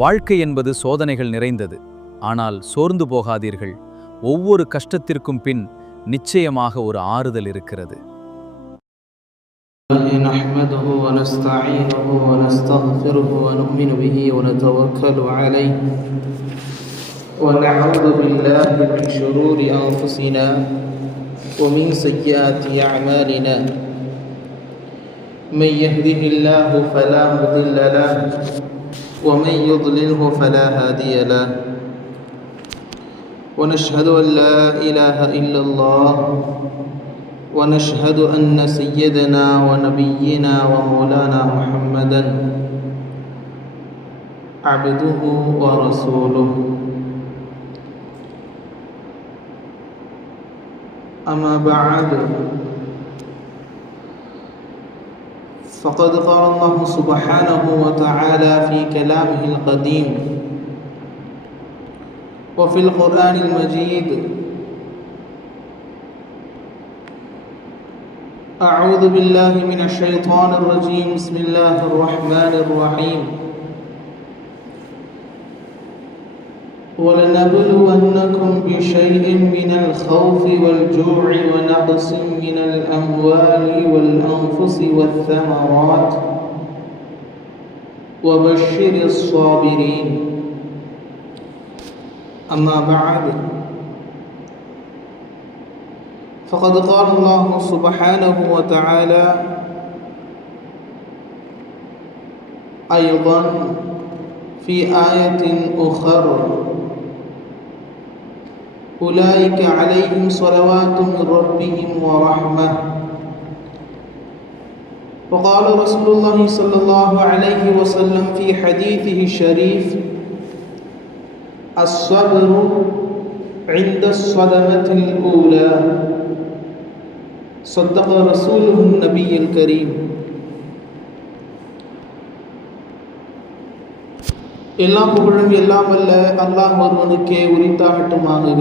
வாழ்க்கை என்பது சோதனைகள் நிறைந்தது. ஆனால் சோர்ந்து போகாதீர்கள். ஒவ்வொரு கஷ்டத்திற்கும் பின் நிச்சயமாக ஒரு ஆறுதல் இருக்கிறது. نحمده ونستعينه ونستغفره ونؤمن به ونتوكل عليه ونعوذ بالله من شرور أنفسنا ومن سيئات أعمالنا من يهده الله فلا مضل له ومن يضلله فلا هادي له ونشهد أن لا إله إلا الله ونشهد أن سيدنا ونبينا ومولانا محمدا عبده ورسوله أما بعد فقد قال الله سبحانه وتعالى في كلامه القديم وفي القرآن المجيد: أعوذ بالله من الشيطان الرجيم بسم الله الرحمن الرحيم ولنبلونكم بشيء من الخوف والجوع ونقص من الأموال والأنفس والثمرات وبشر الصابرين أما بعد فقد قال الله سبحانه وتعالى أيضا في آية أخرى: أولئك عليهم صلوات من ربهم ورحمة. وقال رسول الله صلى الله عليه وسلم في حديثه الشريف: الصبر عند الصدمة الأولى. صدق رسوله النبي الكريم. எல்லா புகழும் எல்லாம் வல்ல அல்லாஹ் ஒருவனுக்கே உரித்தாகட்டுமாக.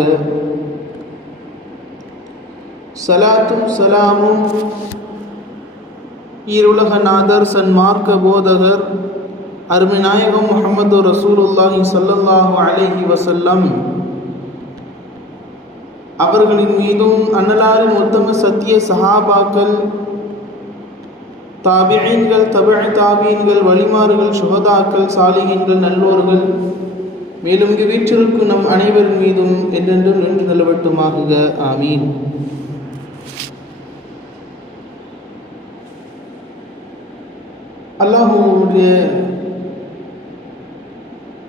சலாத்தும் சலாமும் ஈருலக நாதர் சன்மார்க்க போதகர் அருமை நாயகம் முஹம்மது ரசூலுல்லாஹி ஸல்லல்லாஹு அலைஹி வஸல்லம் அவர்களின் மீதும் அன்னலாரின் உத்தம சத்திய சஹாபாக்கள், தாபிஈன்கள், தபஅ தாபீன்கள், வலிமார்கள், சுஹதாக்கள், சாலிஹீன்கள், நல்லோர்கள், மேலும் இங்கு வீற்றிருக்கும் நம் அனைவரின் மீதும் என்றென்றும் நின்று நிலவட்டுமாக. ஆமீன். அல்லாஹ்வுடைய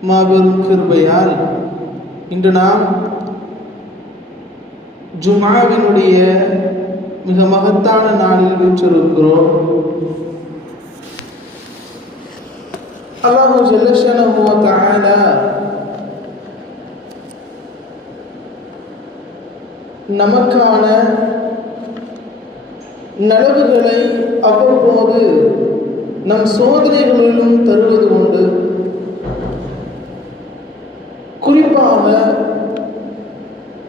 மாபெரும் கிருபையால் இன்று நாம் ஜும்ஆவினுடைய மிக மகத்தான நாளில் வீற்றிருக்கிறோம். அல்லாஹ் ஜல்லஷனஹு வ தஆலா நமக்கான நலவுகளை அவ்வப்போது நம் சோதனைகளிலும் தருவது உண்டு. குறிப்பாக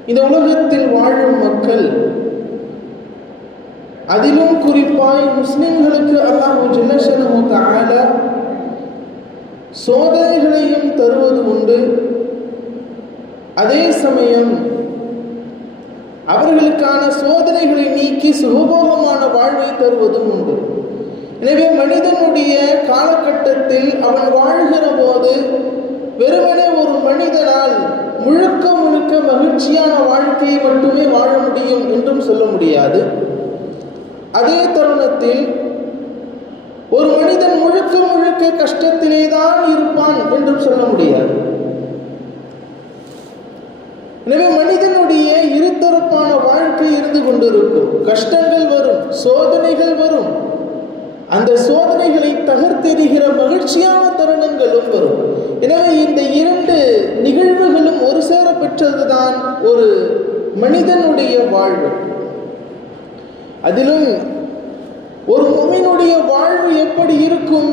இந்த உலகத்தில் வாழும் மக்கள், அதிலும் குறிப்பாய் முஸ்லிம்களுக்கு அல்லாஹ் ஜல்லஷனஹு தஆலா சோதனைகளையும் தருவது உண்டு. அதே சமயம் அவர்களுக்கான சோதனைகளை நீக்கி சுகபோகமான வாழ்வை தருவதும் உண்டு. எனவே மனிதனுடைய காலகட்டத்தில் அவன் வாழ்கிற போது வெறுமனே ஒரு மனிதனால் முழுக்க முழுக்க மகிழ்ச்சியான வாழ்க்கையை மட்டுமே வாழ முடியும் என்றும் சொல்ல முடியாது. அதே தருணத்தில் ஒரு மனிதன் முழுக்க முழுக்க கஷ்டத்திலே தான் இருப்பான் என்றும் சொல்ல முடியாது. எனவே மனிதனுடைய இருதரப்பான வாழ்க்கை இருந்து கொண்டிருக்கும். கஷ்டங்கள் வரும், சோதனைகள் வரும். அந்த சோதனைகளை தகர்த்தெறிகிற மகிழ்ச்சியான தருணங்களும் வரும். எனவே இந்த இரண்டு நிகழ்வுகளும் ஒரு சேர பெற்றதுதான் ஒரு மனிதனுடைய வாழ்வு. அதிலும் ஒரு முஃமினுடைய வாழ்வு எப்படி இருக்கும்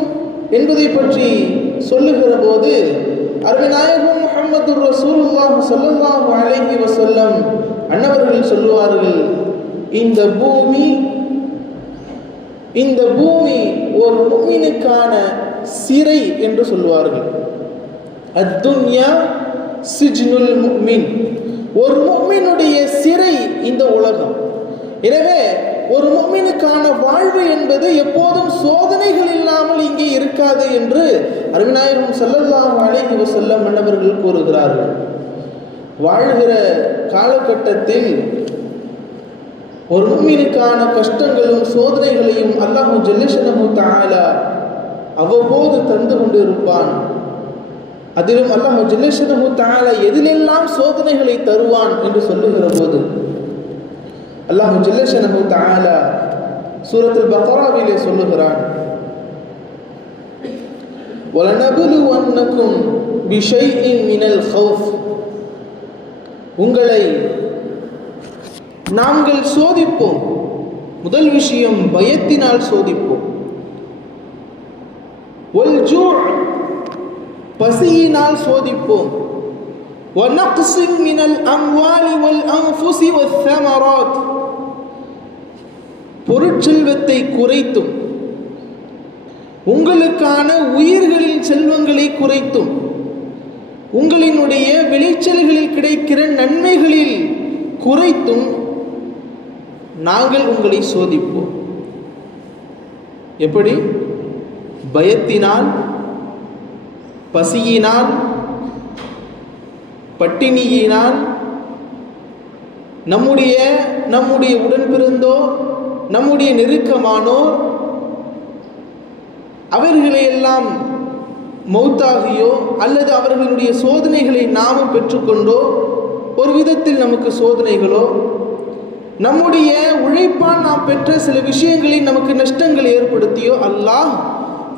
என்பதை பற்றி சொல்லுகிற போது அருமை நாயகம் முஹம்மது ரசூலுல்லாஹி ஸல்லல்லாஹு அலைஹி வஸல்லம் அன்னவர்கள் சொல்லுவார்கள், இந்த பூமி ஒரு முஃமினுக்கான சிறை என்று சொல்வார்கள். அத்துன்யா சிஜ்னுல் முஃமின், ஒரு முஃமினுடைய சிறை இந்த உலகம். எனவே ஒரு முஃமினுக்கான வாழ்வு என்பது எப்போதும் சோதனைகள் இல்லாமல் இங்கே இருக்காது என்று அருமைநாயகம் ஸல்லல்லாஹு அலைஹி வஸல்லம் அவர்கள் கூறுகிறார்கள். வாழ்கிற காலகட்டத்தில் ஒரு முஃமினுக்கான கஷ்டங்களும் சோதனைகளையும் அல்லாஹ் ஜல்லஷனஹு தஆலா அவ்வப்போது தந்து கொண்டு இருப்பான். அதிலும் அல்லாஹ் ஜல்லஷனஹு தஆலா எதிலெல்லாம் சோதனைகளை தருவான் என்று சொல்லுகிற போது அல்லாஹ் ஜல்லஷனஹு தஆலா சூரத்துல் பக்ராவிலே சொல்லுகிறான், வலனபுலுவன்னகும் பிஷைஇன் மினல் ஹௌஃப், உங்களை நாங்கள் சோதிப்போம். முதல் விஷயம் பயத்தினால் சோதிப்போம். வல் ஜூ', பசியினால் சோதிப்போம். வனக்ஸின் மினல் அம்வாலி வல் அன்ஃபுஸி வஸ்ஸமராத், பொருட்செல்வத்தை குறைத்தும் உங்களுக்கான உயிர்களின் செல்வங்களை குறைத்தும் உங்களினுடைய விளைச்சல்களில் கிடைக்கிற நன்மைகளில் குறைத்தும் நாங்கள் உங்களை சோதிப்போம். எப்படி? பயத்தினால், பசியினால், பட்டினியினால், நம்முடைய உடன் பிறந்தோர், நம்முடைய நெருக்கமானோர் அவர்களையெல்லாம் மௌத்தாகியோ அல்லது அவர்களுடைய சோதனைகளை நாமும் பெற்றுக்கொண்டோ, ஒரு விதத்தில் நமக்கு சோதனைகளோ, நம்முடைய உழைப்பால் நாம் பெற்ற சில விஷயங்களில் நமக்கு நஷ்டங்கள் ஏற்படுத்தியோ, அல்லாஹ்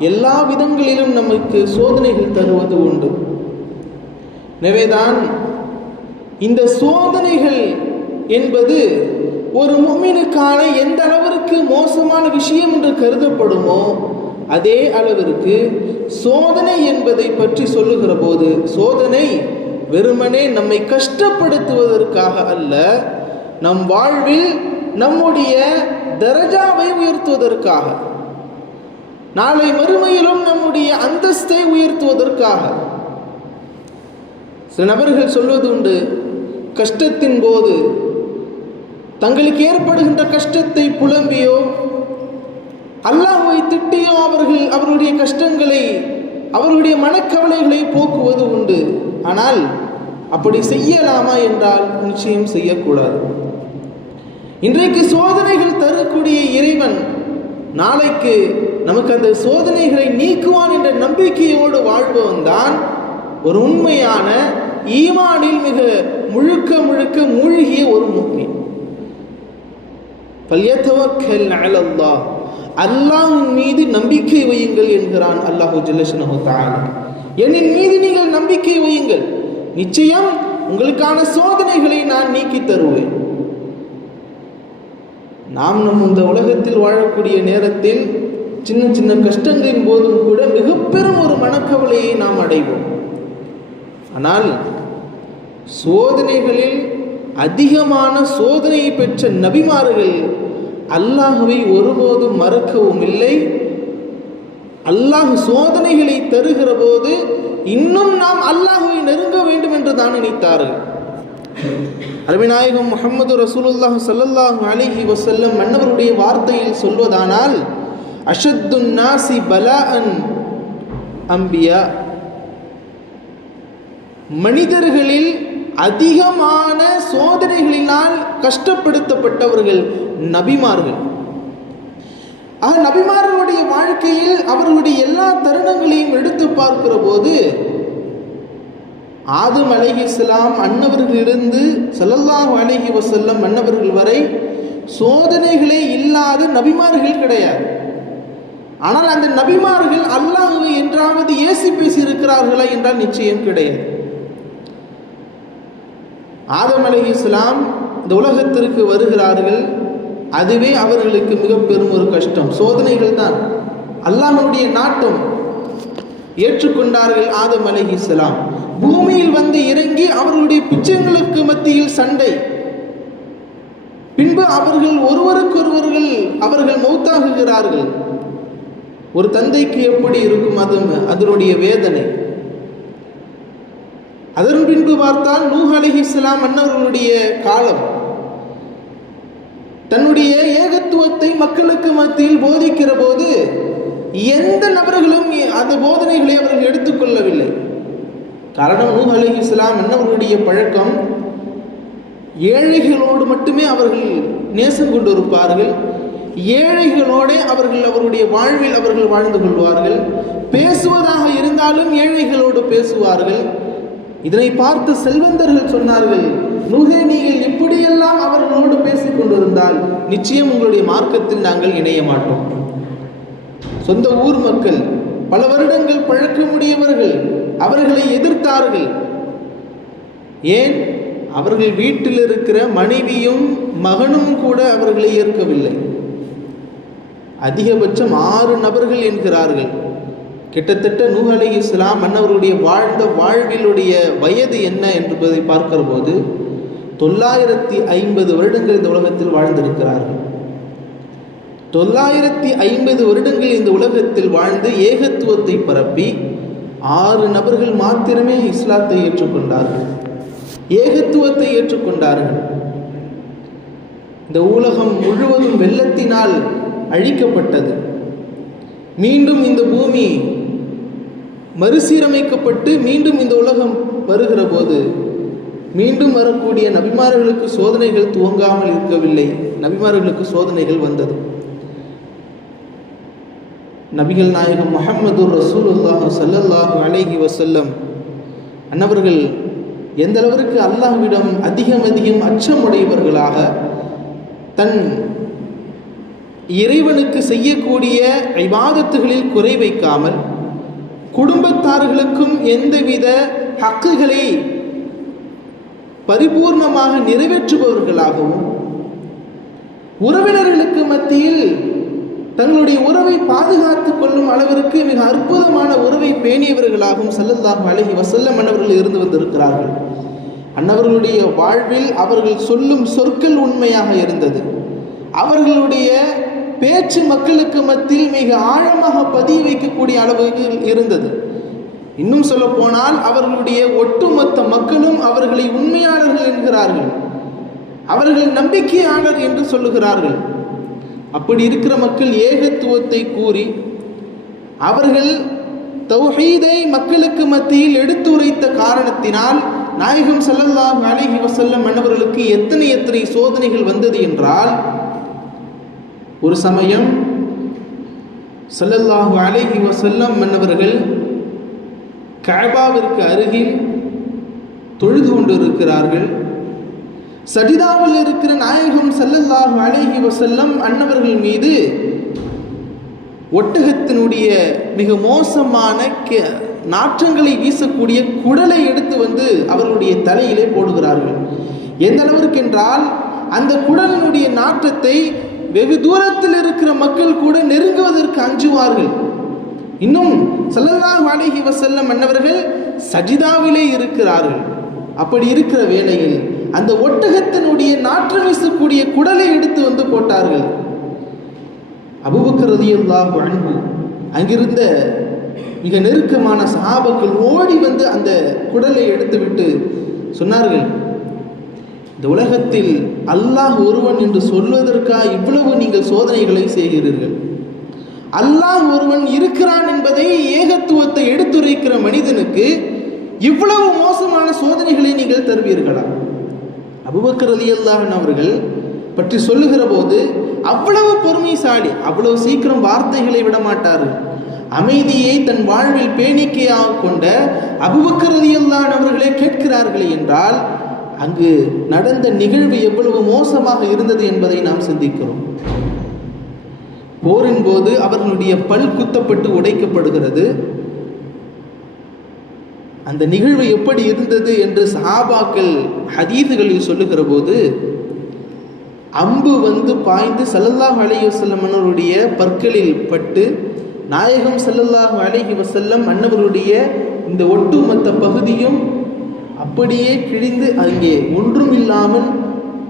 எல்லா விதங்களிலும் நமக்கு சோதனைகள் தருவது உண்டு. எனவேதான் இந்த சோதனைகள் என்பது ஒரு முஃமினுக்கான எந்த அளவிற்கு மோசமான விஷயம் என்று கருதப்படுமோ அதே அளவிற்கு சோதனை என்பதை பற்றி சொல்லுகிற போது, சோதனை வெறுமனே நம்மை கஷ்டப்படுத்துவதற்காக அல்ல, நம் வாழ்வில் நம்முடைய தரஜாவை உயர்த்துவதற்காக, நாளை மறுமையிலும் நம்முடைய அந்தஸ்தை உயர்த்துவதற்காக. சில நபர்கள் சொல்வது உண்டு, கஷ்டத்தின் போது தங்களுக்கு ஏற்படுகின்ற கஷ்டத்தை புலம்பியோ அல்லாஹ்வை திட்டியோ அவர்களுடைய கஷ்டங்களை, அவர்களுடைய மனக்கவலைகளை போக்குவது உண்டு. ஆனால் அப்படி செய்யலாமா என்றால் நிச்சயம் செய்யக்கூடாது. இன்றைக்கு சோதனைகள் தரக்கூடிய இறைவன் நாளைக்கு நமக்கு அந்த சோதனைகளை நீக்குவான் என்ற நம்பிக்கையோடு வாழ்பவன் தான் ஒரு உண்மையான ஈமானில் மிக முழுக்க மூழ்கிய ஒரு முஃமின். ஃபல்யதவக்கல் அலல்லாஹ், அல்லாஹ்வின் மீது நம்பிக்கை வையுங்கள் என்கிறான் அல்லாஹு ஜல்லஷனஹு தஆலா. என்னின் மீது நீங்கள் நம்பிக்கை வையுங்கள், நிச்சயம் உங்களுக்கான சோதனைகளை நான் நீக்கி தருவேன். நாம் இந்த உலகத்தில் வாழக்கூடிய நேரத்தில் சின்ன சின்ன கஷ்டங்களின் போதும் கூட மிக பெரும் ஒரு மனக்கவலையை நாம் அடைவோம். ஆனால் சோதனைகளில் அதிகமான சோதனையை பெற்ற நபிமார்கள் அல்லாஹ்வை ஒருபோதும் மறக்கவும் இல்லை. அல்லாஹ் சோதனைகளை தருகிற போது இன்னும் நாம் அல்லாஹ்வை நெருங்க வேண்டும் என்று தான் நினைத்தார்கள். அருமைநாயகம் முஹம்மது ரசூலுல்லாஹி ஸல்லல்லாஹு அலைஹி வஸல்லம் மன்னவருடைய வார்த்தையில் சொல்வதானால், அஷத்துன் நாசி பலாஅன் அம்பியா, மனிதர்களில் அதிகமான சோதனைகளினால் கஷ்டப்படுத்தப்பட்டவர்கள் நபிமார்கள். நபிமார்களுடைய வாழ்க்கையில் அவர்களுடைய எல்லா தருணங்களையும் எடுத்து பார்க்கிற போது ஆதம் அலைஹிஸ்ஸலாம் அன்னவர்களிலிருந்து ஸல்லல்லாஹு அலைஹி வஸல்லம் அன்னவர்கள் வரை சோதனைகளே இல்லாத நபிமார்கள் கிடையாது. ஆனால் அந்த நபிமார்கள் அல்லாஹ்வை என்றாவது ஏசி பேசி இருக்கிறார்களா என்றால் நிச்சயம் கிடையாது. ஆதம் அலைஹிஸ்ஸலாம் இந்த உலகத்திற்கு வருகிறார்கள், அதுவே அவர்களுக்கு மிக பெரும் ஒரு கஷ்டம், சோதனைகள் தான். அல்லாஹ்வுடைய நாட்டம் ஏற்றுக்கொண்டார்கள் ஆதம் அலைஹிஸ்ஸலாம். பூமியில் வந்து இறங்கி அவர்களுடைய பிச்சைகளுக்கு மத்தியில் சண்டை, பின்பு அவர்கள் ஒருவருக்கொருவர்கள் அவர்கள் மௌத்தாகுகிறார்கள். ஒரு தந்தைக்கு எப்படி இருக்கும் அதனுடைய வேதனை. அதன் பின்பு பார்த்தால் நூஹ் அலைஹிஸ்ஸலாம் அன்னவர்களுடைய காலம். தன்னுடைய ஏகத்துவத்தை மக்களுக்கு மத்தியில் போதிக்கிற போது எந்த நபர்களும் அந்த போதனைகளை அவர்கள் எடுத்துக்கொள்ளவில்லை. காரணம், நூஹ் அலைஹிஸ்ஸலாம் அன்னவர்களுடைய பழக்கம் ஏழைகளோடு மட்டுமே அவர்கள் நேசம் கொண்டு இருப்பார்கள். ஏழைகளோடு அவருடைய வாழ்வில் அவர்கள் வாழ்ந்து கொள்வார்கள். பேசுவதாக இருந்தாலும் ஏழைகளோடு பேசுவார்கள். இதனை பார்த்து செல்வந்தர்கள் சொன்னார்கள், நூஹே, நீங்கள் இப்படியெல்லாம் அவர்களோடு பேசிக் கொண்டிருந்தால் நிச்சயம் உங்களுடைய மார்க்கத்தில் நாங்கள் இணைய மாட்டோம். சொந்த ஊர் மக்கள், பல வருடங்கள் பழக்கமுடையவர்கள், அவர்களை எதிர்த்தார்கள். ஏன்? அவர்கள் வீட்டில் இருக்கிற மனைவியும் மகனும் கூட அவர்களை ஏற்கவில்லை. அதிகபட்சம் 6 நபர்கள் என்கிறார்கள். கிட்டத்தட்ட நூஹ் அலைஹிஸ்ஸலாம் அன்னவருடைய வாழ்ந்த வாழ்விலுடைய வயது என்ன என்பதை பார்க்கிற போது 950 வருடங்கள் இந்த உலகத்தில் வாழ்ந்திருக்கிறார்கள். 950 வருடங்கள் இந்த உலகத்தில் வாழ்ந்து ஏகத்துவத்தை பரப்பி 6 நபர்கள் மாத்திரமே இஸ்லாத்தை ஏற்றுக்கொண்டார்கள், ஏகத்துவத்தை ஏற்றுக்கொண்டார்கள். இந்த உலகம் முழுவதும் வெள்ளத்தினால் அழிக்கப்பட்டது. மீண்டும் இந்த பூமி மறுசீரமைக்கப்பட்டு மீண்டும் இந்த உலகம் வருகிற போது மீண்டும் வரக்கூடிய நபிமார்களுக்கு சோதனைகள் துவங்காமல் இருக்கவில்லை. நபிமார்களுக்கு சோதனைகள் வந்தது. நபிகள் நாயகம் முஹம்மது ரசூலுல்லாஹ் ஸல்லல்லாஹு அலைஹி வஸல்லம் அன்னவர்கள் எந்த அளவிற்கு அல்லாஹ்விடம் அதிகம் அச்சமுடையவர்களாக தன் இறைவனுக்கு செய்யக்கூடிய இபாதத்துகளில் குறை வைக்காமல், குடும்பத்தார்களுக்கும் எந்தவித ஹக்குகளை பரிபூர்ணமாக நிறைவேற்றுபவர்களாகவும், உறவினர்களுக்கு மத்தியில் தங்களுடைய உறவை பாதுகாத்துக் கொள்ளும் அளவிற்கு மிக அற்புதமான உறவை பேணியவர்களாகவும் ஸல்லல்லாஹு அலைஹி வஸல்லம் அன்னவர்கள் இருந்து வந்திருக்கிறார்கள். அன்னவர்களுடைய வாழ்வில் அவர்கள் சொல்லும் சொற்கள் உண்மையாக இருந்தது. அவர்களுடைய பேச்சு மக்களுக்கு மத்தியில் மிக ஆழமாக பதிய வைக்கக்கூடிய அளவுக்கு இருந்தது. இன்னும் சொல்ல போனால் அவர்களுடைய ஒட்டுமொத்த மக்களும் அவர்களை உண்மையாளர்கள் என்கிறார்கள், அவர்கள் நம்பிக்கையாளர் என்று சொல்லுகிறார்கள். அப்படி இருக்கிற மக்கள் ஏகத்துவத்தை கூறி அவர்கள் தௌஹீதை மக்களுக்கு மத்தியில் எடுத்துரைத்த காரணத்தினால் நாயகம் ஸல்லல்லாஹு அலைஹி வஸல்லம் அன்னவர்களுக்கு எத்தனை சோதனைகள் வந்தது என்றால், ஒரு சமயம் ஸல்லல்லாஹு அலைஹி வஸல்லம் அன்னவர்கள் கஅபாவிற்கு அருகில் தொழுது கொண்டிருக்கிறார்கள். சஜிதாவில் இருக்கிற நாயகம் ஸல்லல்லாஹு அலைஹி வஸல்லம் அன்னவர்கள் மீது ஒட்டகத்தினுடைய மிக மோசமான நாற்றங்களை வீசக்கூடிய குடலை எடுத்து வந்து அவர்களுடைய தலையிலே போடுகிறார்கள். எந்த அளவிற்கு என்றால் அந்த குடலினுடைய நாற்றத்தை வெகு தூரத்தில் இருக்கிற மக்கள் கூட நெருங்குவதற்கு அஞ்சுவார்கள். இன்னும் ஸல்லல்லாஹு அலைஹி வஸல்லம் அன்னவர்கள் சஜிதாவிலே இருக்கிறார்கள். அப்படி இருக்கிற வேளையில் அந்த ஒட்டகத்தினுடைய நாற்றம் வீசக்கூடிய குடலை எடுத்து வந்து போட்டார்கள். அபூபக்கர் ரலியல்லாஹு அன்ஹு அங்கிருந்த மிக நெருக்கமான சஹாபாக்கள் ஓடி வந்து அந்த குடலை எடுத்துவிட்டு சொன்னார்கள், இந்த உலகத்தில் அல்லாஹ் ஒருவன் என்று சொல்வதற்காக இவ்வளவு நீங்கள் சோதனைகளை செய்கிறீர்கள். அல்லாஹ் ஒருவன் இருக்கிறான் என்பதை, ஏகத்துவத்தை எடுத்துரைக்கிற மனிதனுக்கு இவ்வளவு மோசமான சோதனைகளை நீங்கள் தருவீர்களா? அபூபக்கர் ரலியல்லாஹு அன்ஹு அவர்கள் பற்றி சொல்லுகிற போது அவ்வளவு பொறுமைசாலி, அவ்வளவு சீக்கிரம் வார்த்தைகளை விட மாட்டார்கள். அமைதியை தன் வாழ்வில் பேணிக்கையாக கொண்ட அபூபக்கர் ரலியல்லாஹு அன்ஹு அவர்களே கேட்கிறார்களே என்றால் அங்கு நடந்த நிகழ்வு எவ்வளவு மோசமாக இருந்தது என்பதை நாம் சிந்திக்கிறோம். போரின் போது அவர்களுடைய பல் குத்தப்பட்டு உடைக்கப்படுகிறது. அந்த நிகழ்வு எப்படி இருந்தது என்று சஹாபாக்கள் ஹதீதுகளில் சொல்லுகிற போது, அம்பு வந்து பாய்ந்து ஸல்லல்லாஹு அலைஹி வஸல்லம் அன்னவருடைய பற்களில் பட்டு நாயகம் ஸல்லல்லாஹு அலைஹி வஸல்லம் அன்னவருடைய இந்த ஒட்டுமொத்த பகுதியும் அப்படியே கிழிந்து அங்கே ஒன்றும் இல்லாமல்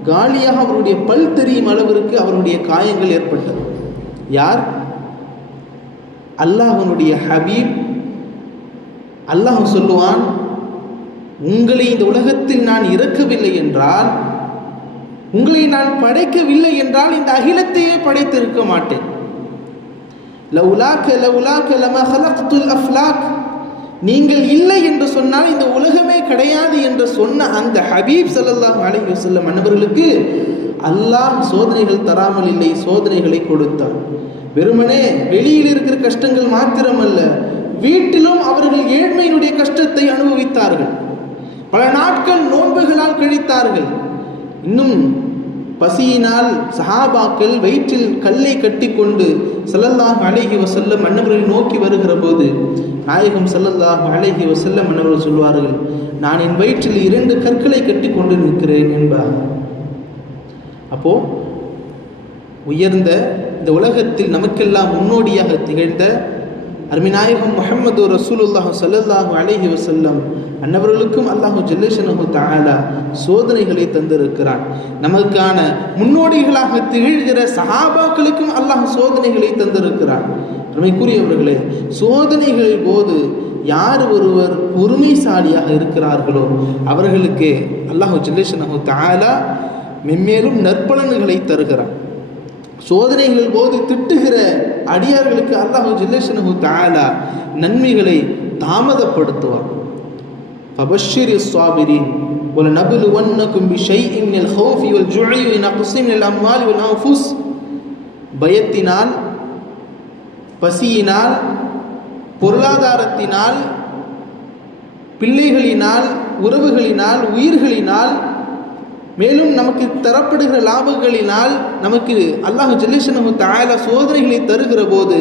காலியாக அவருடைய பல் தெரியும் அளவிற்கு அவருடைய காயங்கள் ஏற்பட்டது. யார்? அல்லாஹ்வுடைய ஹபீப். அல்லாஹ் சொல்லுவான், உங்களை இந்த உலகத்தில் நான் இறக்கவில்லை என்றால், உங்களை நான் படைக்கவில்லை என்றால் இந்த அகிலத்தையே படைத்திருக்க மாட்டேன். நீங்கள் இல்லை என்று சொன்னால் இந்த உலகமே கிடையாது என்று சொன்ன அந்த ஹபீப் ஸல்லல்லாஹு அலைஹி வஸல்லம் அன்னவர்களுக்கு அல்லாஹ் சோதனைகள் தராமல் இல்லை, சோதனைகளை கொடுத்தார். வெறுமனே வெளியில் இருக்கிற கஷ்டங்கள் மாத்திரமல்ல, வீட்டிலும் அவர்கள் ஏழ்மையினுடைய கஷ்டத்தை அனுபவித்தார்கள். பல நாட்கள் நோன்புகளால் கழித்தார்கள். இன்னும் பசியினால் சஹாபாக்கள் வயிற்றில் கல்லை கட்டி கொண்டு ஸல்லல்லாஹு அலைஹி வஸல்லம் அன்னவர்களை நோக்கி வருகிற போது நாயகம் ஸல்லல்லாஹு அலைஹி வஸல்லம் அன்னவர்கள் சொல்வார்கள், நான் என் வயிற்றில் 2 கற்களை கட்டி கொண்டு நிற்கிறேன் என்பார். அப்போ உயர்ந்த இந்த உலகத்தில் நமக்கெல்லாம் முன்னோடியாக திகழ்ந்த அருமைநாயகம் முஹம்மது ரசூலுல்லாஹி ஸல்லல்லாஹு அலைஹி வஸல்லம் அன்னவர்களுக்கும் அல்லாஹு ஜல்லஷனஹு தஆலா சோதனைகளை தந்திருக்கிறான். நமக்கான முன்னோடிகளாக திகழ்கிற சஹாபாக்களுக்கும் அல்லாஹ் சோதனைகளை தந்திருக்கிறான். பெருமைக்குரியவர்களே, சோதனைகளின் போது யார் ஒருவர் பொறுமைசாலியாக இருக்கிறார்களோ அவர்களுக்கு அல்லாஹு ஜல்லஷனஹு தஆலா மென்மேலும் நற்பலன்களை தருகிறான். சோதனைகள் போது திட்டுகிற அடியார்களுக்கு அல்லாஹு ஜல்லஷனஹு தஆலா நன்மைகளை தாமதப்படுத்துவார். فبشر الصابرين ولنبلونكم بشيء من الخوف والجوع ونقص من الأموال والأنفس. பயத்தினால், பசியினால், பொருளாதாரத்தினால், பிள்ளைகளினால், உறவுகளினால், உயிர்களினால், மேலும் நமக்கு தரப்படுகிற லாபங்களினால் நமக்கு அல்லாஹ் ஜல்லஷனஹு தஆலா சோதனைகளை தருகிற போது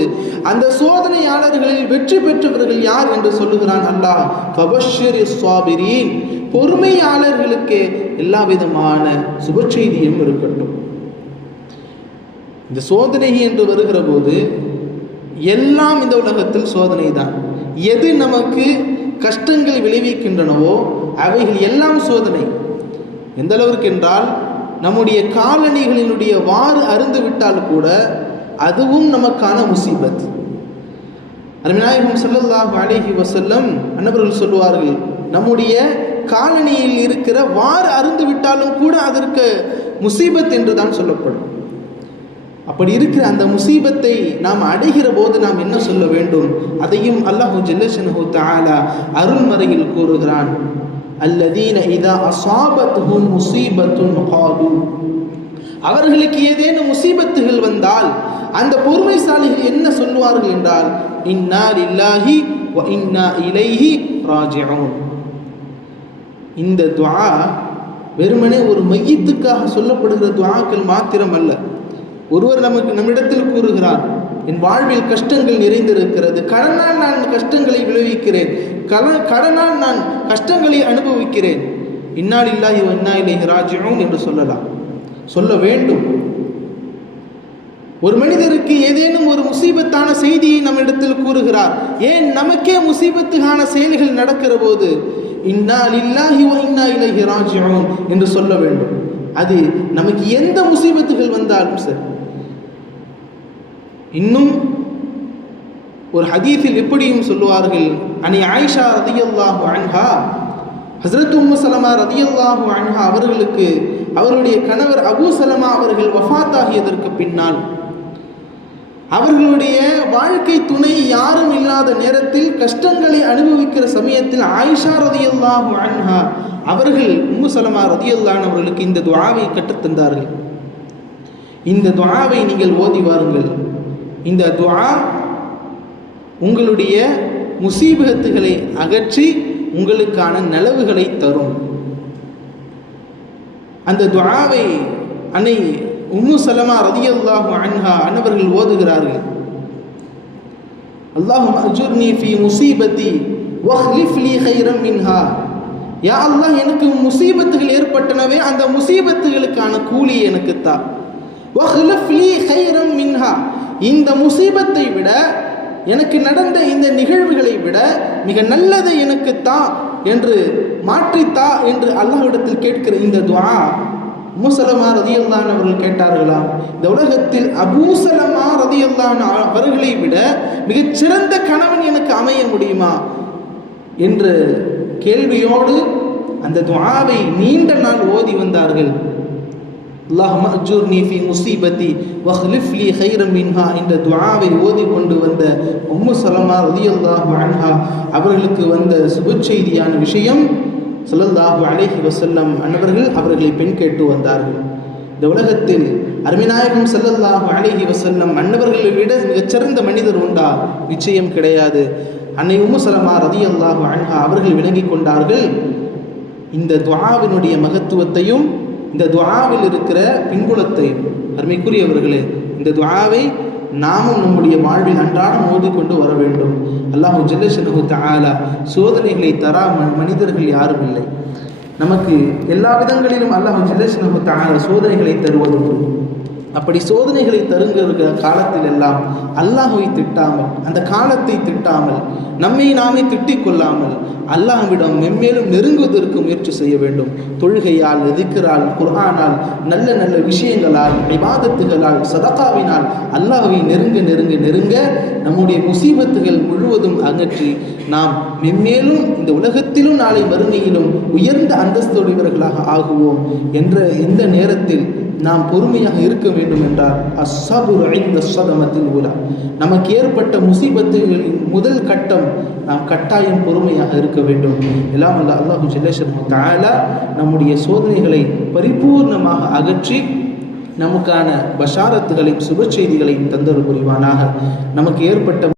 அந்த சோதனையாளர்களில் வெற்றி பெற்றவர்கள் யார் என்று சொல்லுகிறான் அல்லாஹ். ஃபபஷ்ஷிரிஸ் ஸாபிரீன், பொறுமையாளர்களுக்கு எல்லா விதமான சுப செய்தியும் இருக்கட்டும். இந்த சோதனை என்று வருகிற போது எல்லாம் இந்த உலகத்தில் சோதனை தான். எது நமக்கு கஷ்டங்கள் விளைவிக்கின்றனவோ அவைகள் எல்லாம் சோதனை. எந்த அளவிற்கு என்றால், நம்முடைய காலணிகளினுடைய வாறு அருந்து விட்டால் கூட அதுவும் நமக்கான முசீபத். அருமைநாயகம் ஸல்லல்லாஹு அலைஹி வஸல்லம் அன்னவர்கள் சொல்லுவார்கள், நம்முடைய காலணியில் இருக்கிற வாறு அருந்து விட்டாலும் கூட அதற்கு முசீபத் என்று தான் சொல்லப்படும். அப்படி இருக்கிற அந்த முசீபத்தை நாம் அடைகிற போது நாம் என்ன சொல்ல வேண்டும்? அதையும் அல்லாஹு ஜல்லஷனஹு தஆலா அருள்மறையில் கூறுகிறான். அல்லதீன இதா அஸாபத்துஹும் முஸீபத்துன் காலு, அவர்களுக்கு ஏதேனும் முசீபத்துகள் வந்தால் அந்த பொறுமைசாலிகள் என்ன சொல்லுவார்கள் என்றால், இன்னா லில்லாஹி வ இன்னா இலைஹி ராஜிஊன். இந்த துஆ வெறுமனே ஒரு மையத்துக்காக சொல்லப்படுகிற துஆக்கள் மாத்திரம் அல்ல. ஒருவர் நம்மிடத்தில் கூறுகிறார், என் வாழ்வில் கஷ்டங்கள் நிறைந்திருக்கிறது, கடனால் நான் கஷ்டங்களை விளைவிக்கிறேன், கடனால் நான் கஷ்டங்களை அனுபவிக்கிறேன், இன்னா லில்லாஹி வ இன்னா இலைஹி ராஜிஊன் என்று சொல்ல வேண்டும். ஒரு மனிதருக்கு ஏதேனும் ஒரு முசீபத்தான செய்தியை நம்மிடத்தில் கூறுகிறார், ஏன் நமக்கே முசீபத்துக்கான செயல்கள் நடக்கிற போது இன்னா லில்லாஹி வ இன்னா இலைஹி ராஜிஊன் என்று சொல்ல வேண்டும். அது நமக்கு எந்த முசீபத்துகள் வந்தாலும் சரி. இன்னும் ஒரு ஹதீஸில் எப்படியும் சொல்லுவார்கள், அனி ஆயிஷா ரதியல்லாஹு அன்ஹா, ஹஸ்ரத் உம்மு சலமா ரதியல்லாஹு அன்ஹா அவர்களுக்கு அவருடைய கணவர் அபூ சலமா அவர்கள் வஃபாத்தாகியதற்கு பின்னால் அவர்களுடைய வாழ்க்கை துணை யாரும் இல்லாத நேரத்தில் கஷ்டங்களை அனுபவிக்கிற சமயத்தில் ஆயிஷா ரதியல்லாஹு அன்ஹா அவர்கள் உம்மு சலமா ரதியல்லாஹு அவர்களுக்கு இந்த துஆவை கற்றுத்தந்தார்கள். இந்த துஆவை நீங்கள் ஓதி வாருங்கள். இந்த துஆ உங்களுடைய முசீபத்துகளை அகற்றி உங்களுக்கான நலவுகளை தரும். அந்த துஆவை அன்னை உம்மு சலமா ரதியல்லாஹு அன்ஹா அன்னவர்கள் ஓதுகிறார்கள். அல்லாஹும்ம அஜுர்னி ஃபீ முஸீபத்தி வக்லிஃப் லீ கைரம் மின்ஹா. யா அல்லாஹ், எனக்கு முசீபத்துகள் ஏற்பட்டனவே அந்த முசீபத்துகளுக்கான கூலி எனக்கு தா. வக்லிஃப் லீ கைரம் மின்ஹா, இந்த முசீபத்தை விட, எனக்கு நடந்த இந்த நிகழ்வுகளை விட மிக நல்லதை எனக்கு தா என்று மாற்றித்தா என்று அல்லாஹ்விடத்தில் கேட்கிற இந்த துஆ உம்மு சலமா ரதியல்லாஹு அவர்கள் கேட்டார்களாம், இந்த உலகத்தில் அபூ சலமா ரதியல்லாஹு அவர்களை விட மிகச்சிறந்த கணவன் எனக்கு அமைய முடியுமா என்ற கேள்வியோடு அந்த துஆவை நீண்ட நாள் ஓதி வந்தார்கள். அல்லாஹும்ம அஜுர்னி ஃபீ முஸீபத்தி வஹ்லிஃப் லீ கைரம் மின்ஹா என்ற துஆவை ஓதி கொண்டு வந்த உம்மு சலமா ரலியல்லாஹு அன்ஹா அவர்களுக்கு வந்த சுப செய்தியான விஷயம், ஸல்லல்லாஹு அலைஹி வஸல்லம் அன்னவர்கள் அவர்களை பெண் கேட்டு வந்தார்கள். இந்த உலகத்தில் அருமைநாயகம் ஸல்லல்லாஹு அலைஹி வஸல்லம் அன்னவர்களை விட மிகச்சிறந்த மனிதர் உண்டா? நிச்சயம் கிடையாது. அன்னை உம்மு சலமா ரலியல்லாஹு அன்ஹா அவர்கள் விளங்கிக் கொண்டார்கள் இந்த துஆவினுடைய மகத்துவத்தையும் இந்த துஆவில் இருக்கிற பின்புலத்தையும். அருமைக்குரியவர்களே, இந்த துஆவை நாமும் நம்முடைய வாழ்வில் அன்றாடம் ஓதிக்கொண்டு வர வேண்டும். அல்லாஹு ஜல்ல ஷஅனுஹு தஆலா சோதனைகளை தரா மனிதர்கள் யாரும் இல்லை. நமக்கு எல்லா விதங்களிலும் அல்லாஹு ஜல்ல ஷஅனுஹு தஆலா சோதனைகளை தருவதுண்டு. அப்படி சோதனைகளை தருகிற காலத்தில் எல்லாம் அல்லாஹுவை திட்டாமல், அந்த காலத்தை திட்டாமல், நம்மை நாமே திட்டிக் கொள்ளாமல் அல்லாஹ்விடம் மென்மேலும் நெருங்குவதற்கு முயற்சி செய்ய வேண்டும். தொழுகையால், திக்ரால், குர்ஆனால், நல்ல நல்ல விஷயங்களால், இபாதத்துகளால், சதகாவினால் அல்லாஹ்வை நெருங்க நெருங்க நெருங்க நம்முடைய முசீபத்துகள் முழுவதும் அகற்றி நாம் மென்மேலும் இந்த உலகத்திலும் நாளை மறுமையிலும் உயர்ந்த அந்தஸ்துடையவர்களாக ஆகுவோம் என்ற இந்த நேரத்தில் நாம் பொறுமையாக இருக்க வேண்டும் என்றால் அஸ்ஸபுரு இன்த ஸதமத்தில் ஊலா, நமக்கு ஏற்பட்ட முசீபத்துகளின் முதல் கட்டம் நாம் கட்டாயம் பொறுமையாக இருக்க வேண்டும். எல்லாம் அல்லாஹு ஜல்ல ஷஅனுஹு தஆலா நம்முடைய சோதனைகளை பரிபூர்ணமாக அகற்றி நமக்கான பஷாரத்துகளையும் சுப செய்திகளையும் தந்தருள் புரிவானாக. நமக்கு ஏற்பட்ட